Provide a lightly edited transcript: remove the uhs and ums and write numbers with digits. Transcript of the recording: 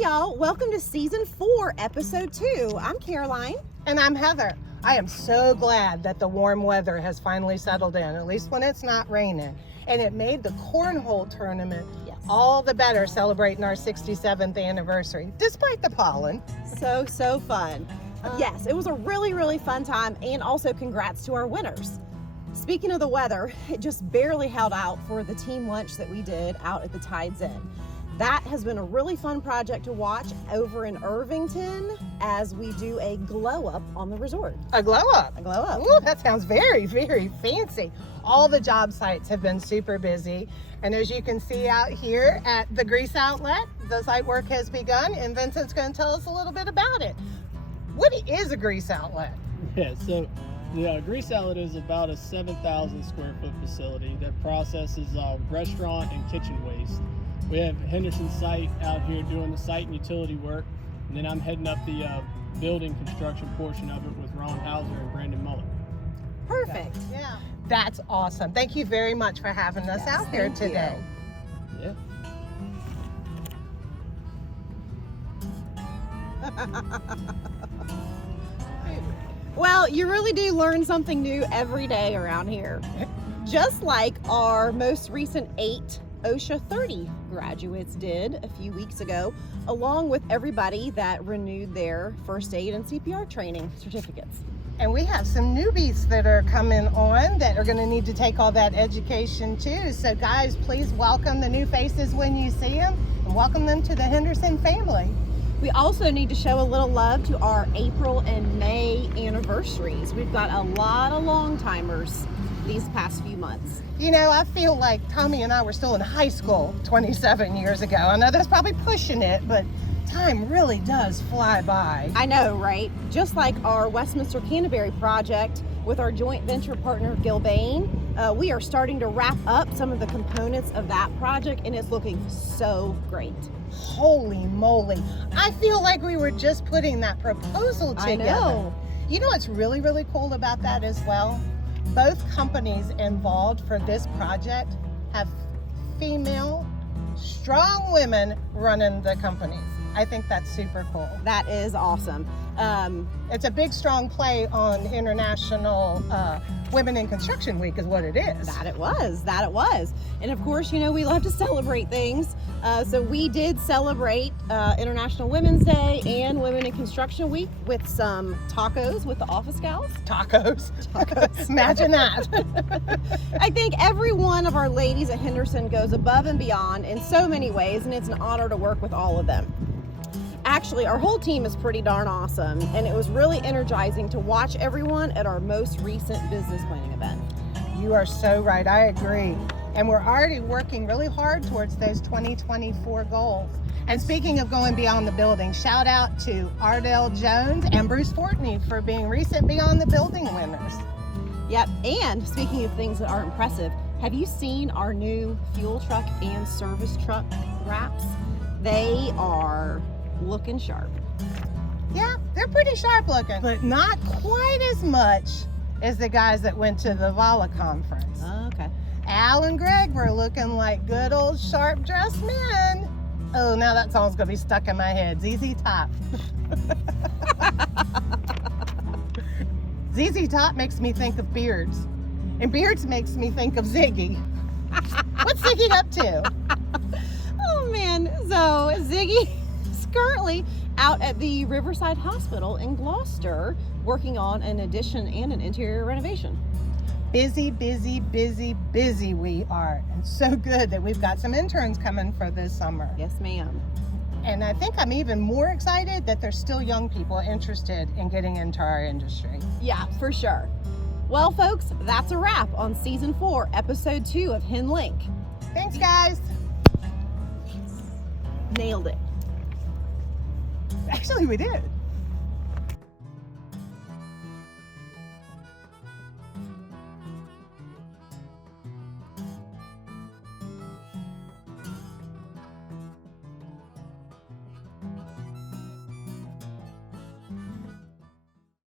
y'all, welcome to season 4, episode 2. I'm Caroline. And I'm Heather. I am so glad that the warm weather has finally settled in, at least when it's not raining. And it made the cornhole tournament all the better, celebrating our 67th anniversary, despite the pollen. So fun. Yes, it was a really fun time, and also congrats to our winners. Speaking of the weather, it just barely held out for the team lunch that we did out at the Tides Inn. That has been a really fun project to watch over in Irvington as we do a glow up on the resort. A glow up? A glow up. Ooh, that sounds very fancy. All the job sites have been super busy. And as you can see out here at the grease outlet, the site work has begun, and Vincent's going to tell us a little bit about it. What is a grease outlet? Yeah, so the grease outlet is about a 7,000 square foot facility that processes restaurant and kitchen waste. We have Henderson's site out here doing the site and utility work, and then I'm heading up the building construction portion of it with Ron Hauser and Brandon Mullen. Perfect. Yeah. That's awesome. Thank you very much for having us out here today. Yeah. Well, you really do learn something new every day around here. Just like our most recent 8 OSHA 30 graduates did a few weeks ago, along with everybody that renewed their first aid and CPR training certificates. And we have some newbies that are coming on that are going to need to take all that education too. So guys, please welcome the new faces when you see them, and welcome them to the Henderson family. We also need to show a little love to our April and May anniversaries. We've got a lot of long timers these past few months. You know, I feel like Tommy and I were still in high school 27 years ago. I know that's probably pushing it, but time really does fly by. I know, right? Just like our Westminster Canterbury project with our joint venture partner Gilbane, we are starting to wrap up some of the components of that project, and it's looking so great. Holy moly. I feel like we were just putting that proposal together. I know. You know what's really cool about that as well? Both companies involved for this project have female, strong women running the companies. I think that's super cool. That is awesome. It's a big, strong play on International Women in Construction Week is what it is. That it was. And of course, you know, we love to celebrate things. So we did celebrate International Women's Day and Women in Construction Week with some tacos with the office gals. Tacos. Imagine that. I think every one of our ladies at Henderson goes above and beyond in so many ways, and it's an honor to work with all of them. Actually, our whole team is pretty darn awesome, and it was really energizing to watch everyone at our most recent business planning event. You are so right. I agree. And we're already working really hard towards those 2024 goals. And speaking of going beyond the building, shout out to Ardell Jones and Bruce Fortney for being recent Beyond the Building winners. Yep, and speaking of things that are impressive, have you seen our new fuel truck and service truck wraps? They are looking sharp. Yeah, they're pretty sharp looking, but not quite as much as the guys that went to the Vala conference. Okay. Al and Greg were looking like good old sharp dressed men. Oh, now that song's gonna be stuck in my head. ZZ Top. ZZ Top makes me think of Beards, and Beards makes me think of Ziggy. What's Ziggy up to? Oh man, so Ziggy is currently out at the Riverside Hospital in Gloucester working on an addition and an interior renovation. Busy we are. And so good that we've got some interns coming for this summer. Yes, ma'am. And I think I'm even more excited that there's still young people interested in getting into our industry. Yeah, for sure. Well, folks, that's a wrap on season 4, episode 2 of HenLink. Thanks, guys. Nailed it. Actually, we did.